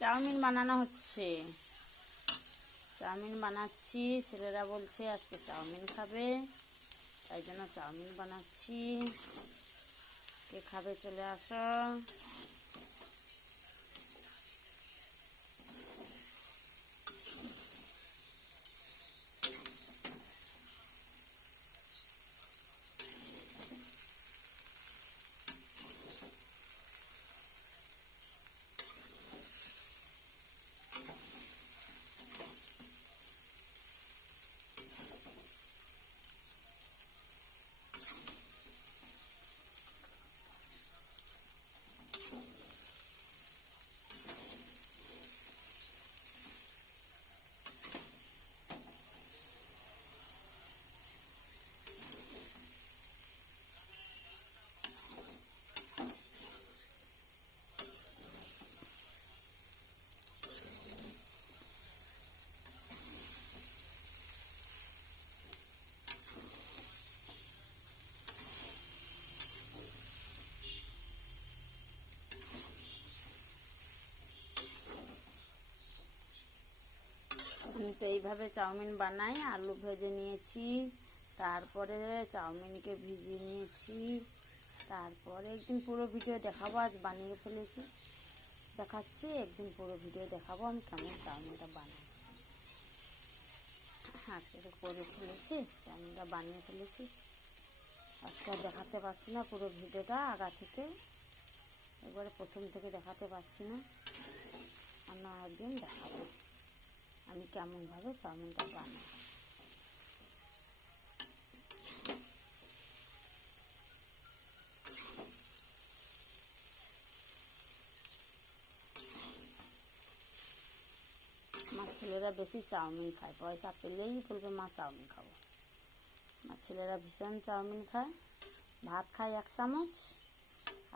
Chowmein বানানো হচ্ছে। Chowmein বানাচ্ছি, ছেলেরা বলছে আজকে চাউমিন খাবে, তাই জন্য চাউমিন বানাচ্ছি। কে খাবে চলে আসো। আমি তো এইভাবে চাউমিন বানাই। আলু ভেজে নিয়েছি, তারপরে চাউমিনকে ভিজিয়ে নিয়েছি, তারপরে একদিন পুরো ভিডিও দেখাবো। আজ বানিয়ে ফেলেছি, দেখাচ্ছি। একদিন পুরো ভিডিও দেখাবো আমি কেমন চাউমিনটা বানাই। আজকে তো করে ফেলেছি, চাউমিনটা বানিয়ে ফেলেছি। আজকে আর দেখাতে পারছি না পুরো ভিডিওটা আগা থেকে, একবারে প্রথম থেকে দেখাতে পারছি না। অন্য একদিন দেখাবো আমি কেমনভাবে চাউমিনটা বানাই। আমার ছেলেরা বেশি চাউমিন খায়, পয়সা পেলেই বলবে মা চাউমিন খাবো। আমার ছেলেরা ভীষণ চাউমিন খায়। ভাত খায় 1 চামচ,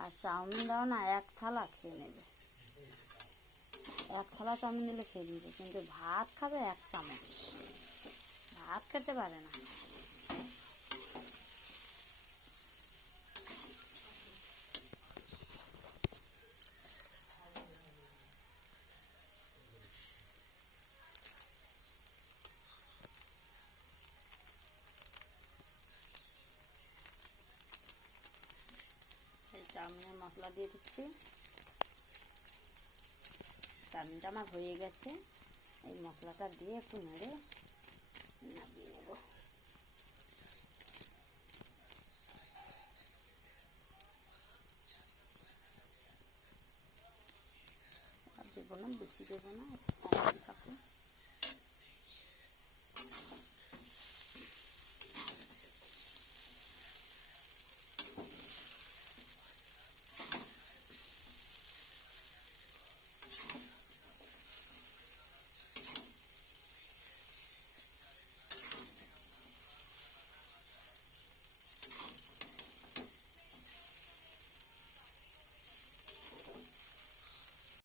আর চাউমিন দাও না 1 থালা খেয়ে নেবে। 1 থালা চাউমিন দিলে খেয়ে নেবে, কিন্তু ভাত খাবে 1 চামচ, ভাত খেতে পারে না। এই চাউমিনের মশলা দিয়ে দিচ্ছি। চাউমিনটা আমার হয়ে গেছে, এই মশলাটা দিয়ে একটু নেড়ে নামিয়ে নেব। আর দেবো না, বেশি দেবো না, কম থাকুন।